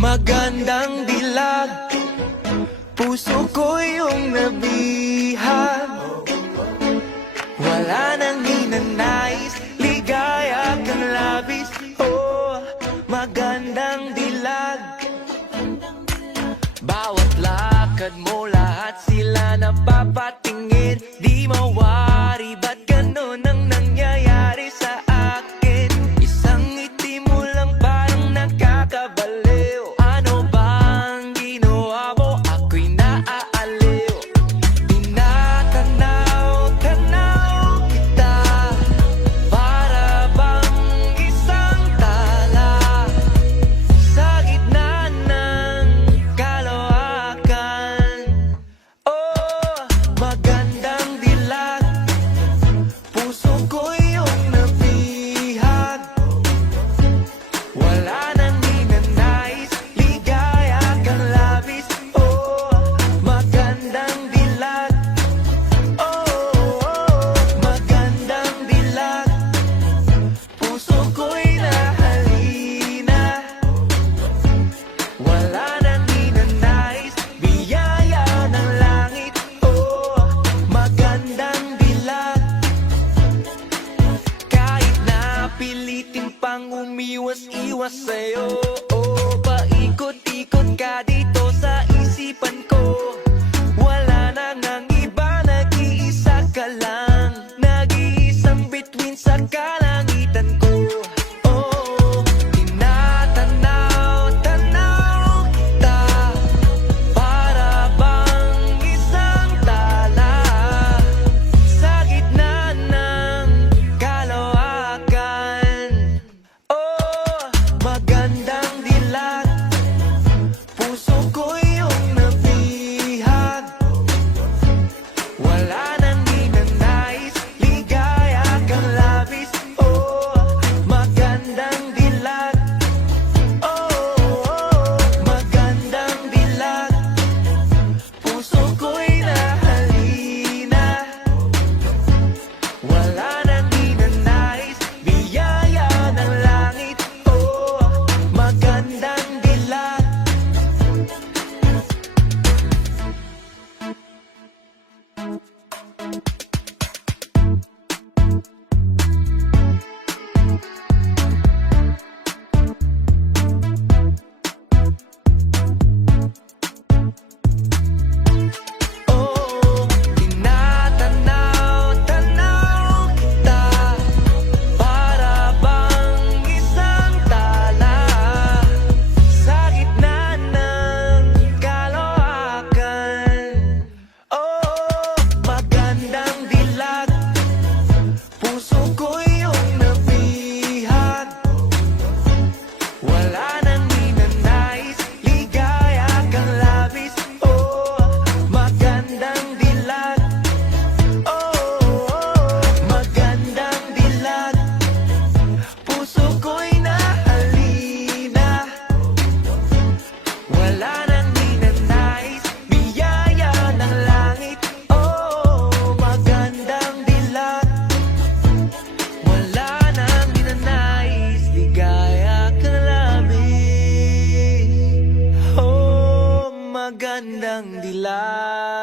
Magandang dilag, puso ko yung nabihag. Wala nang hinanais, ligaya kang labis. Oh, magandang dilag. Bawat lakad mo, lahat sila napapatingin. Di mawari, ba't ganun ang nangyayari sa akin? Isang ngiti mo lang parang nakakabaliw. Ano bang ginawa mo? Ako'y naaaliw. Tinatanaw-tanaw kita, para bang isang tala sa gitna ng kalawakan. Oh, magandang dilag, puso ko yung nabihag. Wala nang hinanais, ligaya kang labis. Oh, magandang dilag. Oh, magandang dilag, puso ko'y nahalina. Wala nang hinanais, biyaya ng langit. Oh, magandang dilag. Kahit na pilitin pang umiwas-iwas sa'yo, oh, paikot-ikot ka dito sa isipan ko. Wala na ngang iba, nag-iisa ka lang, nag-iisang bituin sa kalangitan ko. Oh, tinatanaw-tanaw kita, para bang isang tala sa gitna ng kalawakan. Oh, magandang dilag, puso ko yung nabihag. Wala nang hinanais, ligaya kang labis. Oh, magandang dilag. Oh, magandang dilag, puso ko'y nahalina. Wala nang hinanais, biyaya ng langit. Oh, magandang dilag. Oh, tinatanaw-tanaw kita, para bang isang tala sa gitna ng kalawakan. Oh, magandang dilag, puso ko yung nabihag. Wala nang hinanais, ligaya kang labis. Oh, magandang dilag. Oh, magandang dilag, puso ko'y nahalina. Wala nang hinanais, biyaya ng langit. Oh, magandang dilag. Wala nang hinanais, ligaya kang labis. Oh, magandang dilag.